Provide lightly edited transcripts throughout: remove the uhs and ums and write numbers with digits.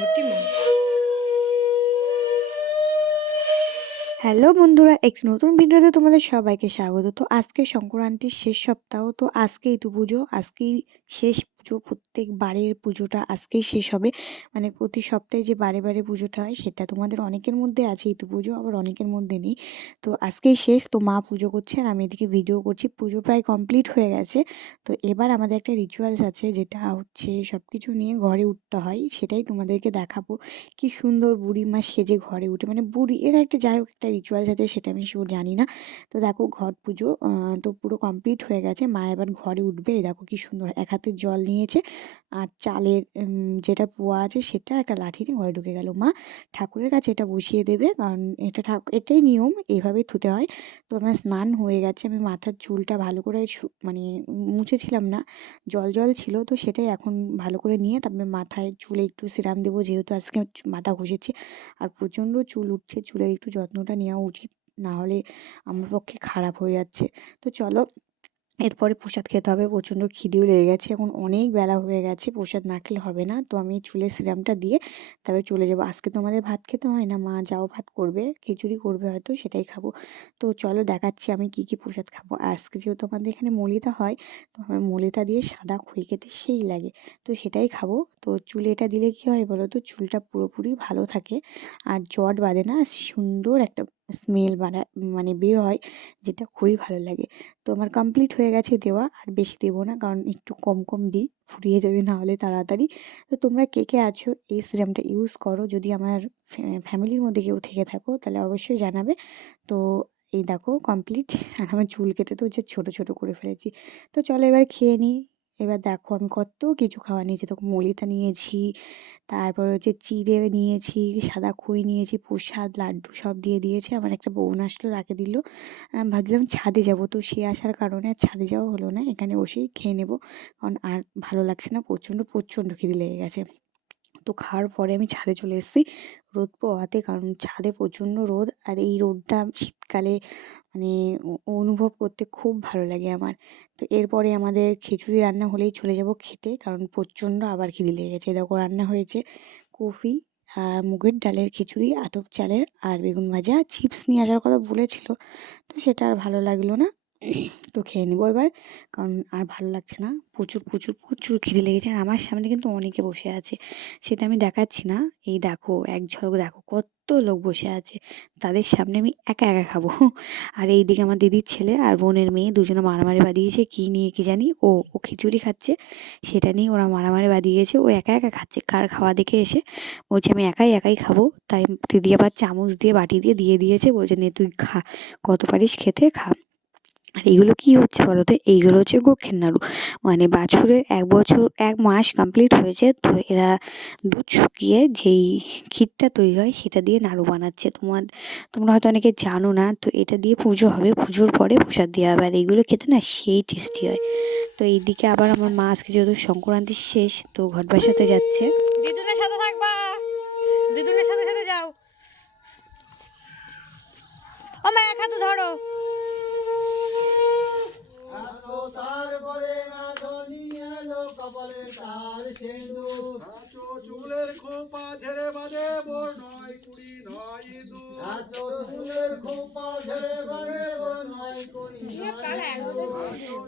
ঘটিমা। Hello বন্ধুরা, একটি নতুন ভিডিওতে তোমাদের সবাইকে স্বাগত। তো আজকে সংক্রান্তির শেষ সপ্তাহ, তো আজকেই তো পুজো, আজকেই শেষ পুজো। প্রত্যেক বারের পুজোটা আজকেই শেষ হবে, মানে প্রতি সপ্তাহে যে বারে বারে পুজোটা হয় সেটা তোমাদের অনেকের মধ্যে আছে এই তো পুজো, আবার অনেকের মধ্যে নেই। তো আজকেই শেষ, তো মা পুজো করছে আর আমি এদিকে ভিডিও করছি। পুজো প্রায় কমপ্লিট হয়ে গেছে। তো এবার আমাদের একটা রিচুয়ালস আছে, যেটা হচ্ছে সব কিছু নিয়ে ঘরে উঠতে হয়, সেটাই তোমাদেরকে দেখাবো। কি সুন্দর বুড়িমা সেজে ঘরে উঠে, মানে বুড়ি এর একটা যাই হোক একটা রিচুয়ালস আছে, সেটা আমি শিওর জানি না। তো দেখো ঘট পুজো তো পুরো কমপ্লিট হয়ে গেছে। মা এবার ঘরে উঠবে। এই দেখো কি সুন্দর এক হাতে জল নিয়েছে, আর চালের যেটা পোয়া আছে সেটা একটা লাঠি নিয়ে ঘরে ঢুকে গেল। মা ঠাকুরের কাছে এটা বসিয়ে দেবে, কারণ এটা এটাই নিয়ম, এইভাবেই ধুতে হয়। তো আমার স্নান হয়ে গেছে, আমি মাথার চুলটা ভালো করে মানে মুছেছিলাম না, জল জল ছিল, তো সেটাই এখন ভালো করে নিয়ে তারপরে মাথায় চুলে একটু সিরাম দেবো, যেহেতু আজকে মাথা ঘষেছি। আর প্রচণ্ড চুল উঠছে, চুলের একটু যত্নটা নেওয়া উচিত, না হলে আমার পক্ষে খারাপ হয়ে যাচ্ছে। তো চলো, এরপরে প্রসাদ খেতে হবে। প্রচণ্ড খিদেও লেগে গেছে, এখন অনেক বেলা হয়ে গেছে, প্রসাদ না খেলে হবে না। তো আমি চুলে সিরামটা দিয়ে তারপরে চলে যাবো। আজকে তো আমাদের ভাত খেতে হয় না, মা যাও ভাত করবে, খিচুড়ি করবে হয়তো, সেটাই খাবো। তো চলো দেখাচ্ছি আমি কি কি প্রসাদ খাবো। আর আজকে যেহেতু আমাদের এখানে মলিতা হয়, তো আমার মলিতা দিয়ে সাদা খই খেতে সেই লাগে, তো সেটাই খাবো। তো চুলে এটা দিলে কি হয় বলো তো, চুলটা পুরোপুরি ভালো থাকে, আর জট বাঁধে না, সুন্দর একটা স্মেল মানে বের হয়, যেটা খুবই ভালো লাগে। তো আমার কমপ্লিট হয়ে গেছে দেওয়া, আর বেশি দেবো না, কারণ একটু কম কম দিই, ফুরিয়ে যাবে না হলে তাড়াতাড়ি। তো তোমরা কে কে আছো এই সিরামটা ইউজ করো, যদি আমার ফ্যামিলির মধ্যে কেউ থেকে থাকো তাহলে অবশ্যই জানাবে। তো এই দেখো কমপ্লিট, আর আমার চুল কেটে তো হচ্ছে ছোটো ছোটো করে ফেলেছি। তো চলো এবার খেয়ে নিই। এবার দেখো আমি কত কিছু খাওয়া নিয়েছি, তো মলিতা নিয়েছি, তারপর হচ্ছে চিড়ে নিয়েছি, সাদা খই নিয়েছি, প্রসাদ লাড্ডু সব দিয়ে দিয়েছে। আমার একটা বোন আসলো, তাকে দিল। ভাবছিলাম ছাদে যাব, তো সে আসার কারণে আর ছাদে যাওয়া হলো না, এখানে বসেই খেয়ে নেবো, কারণ আর ভালো লাগছে না, প্রচণ্ড প্রচণ্ড খিদে লেগে গেছে। তো খাওয়ার পরে আমি ছাদে চলে এসেছি রোদ পোহাতে, কারণ ছাদে প্রচণ্ড রোদ, আর এই রোদটা শীতকালে মানে অনুভব করতে খুব ভালো লাগে আমার। তো এরপরে আমাদের খিচুড়ি রান্না হলেই চলে যাব খেতে, কারণ প্রচণ্ড আবার খিদে লেগে গেছে। দেখো রান্না হয়েছে কফি আর মুগের ডালের খিচুড়ি, আতপ চালের, আর বেগুন ভাজা। চিপস নিয়ে আসার কথা বলেছিল, তো সেটা আর ভালো লাগলো না। তো খেয়ে নেবো এবার, কারণ আর ভালো লাগছে না, প্রচুর প্রচুর প্রচুর খিদে লেগেছে। আর আমার সামনে কিন্তু অনেকে বসে আছে, সেটা আমি দেখাচ্ছি না। এই দেখো এক ঝলক দেখো কত লোক বসে আছে, তাদের সামনে আমি একা একা খাবো। আর এইদিকে আমার দিদির ছেলে আর বোনের মেয়ে দুজনে মারামারি বাঁধিয়েছে, কী নিয়ে কি জানি। ও ও খিচুড়ি খাচ্ছে, সেটা নিয়ে ওরা মারামারি বাঁধিয়েছে। ও একা একা খাচ্ছে, কার খাওয়া দেখে এসে বলছে আমি একাই একাই খাবো। তাই দিদি আবার চামচ দিয়ে বাটি দিয়ে দিয়ে দিয়েছে, বলছে নে তুই খা, কত পারিস খেতে খা। আর এইগুলো কী হচ্ছে বলো তো, এইগুলো হচ্ছে গোক্ষের নাড়ু, মানে বাছুরের 1 বছর 1 মাস কমপ্লিট হয়েছে, তো এরা দুধ শুকিয়ে যেই ক্ষীরটা তৈরি হয় সেটা দিয়ে নাড়ু বানাচ্ছে। তোমরা হয়তো অনেকে জানো না, তো এটা দিয়ে পুজো হবে, পুজোর পরে প্রসাদ দেওয়া হবে, আর এইগুলো খেতে না সেই টেস্টি হয়। তো এইদিকে আবার আমার মা আজকে যেহেতু সংক্রান্তি শেষ, তো ঘট বসাতে যাচ্ছে। দিদুনের সাথে থাকবা, দিদুনের সাথে সাথে যাও। ও মা এক হাতে ধরো। চুলের খোপা ঝেড়ে বাঁধে বোর নয় কুড়ি নয় ইঁদুর। চুলের খোপা ঝেড়ে বাঁধে বোর নয় কুড়ি নয়।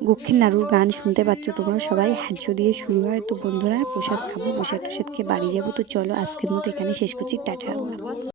গোক্ষের নাড়ুর গান শুনতে পাচ্ছ তোমরা সবাই, হ্যাঁচো দিয়ে শুরু হয়। তো বন্ধুরা প্রসাদ খাবো, প্রসাদ টসাদ খেয়ে বাড়ি যাবো। তো চলো আজকের মতো এখানে শেষ করছি, টাটা।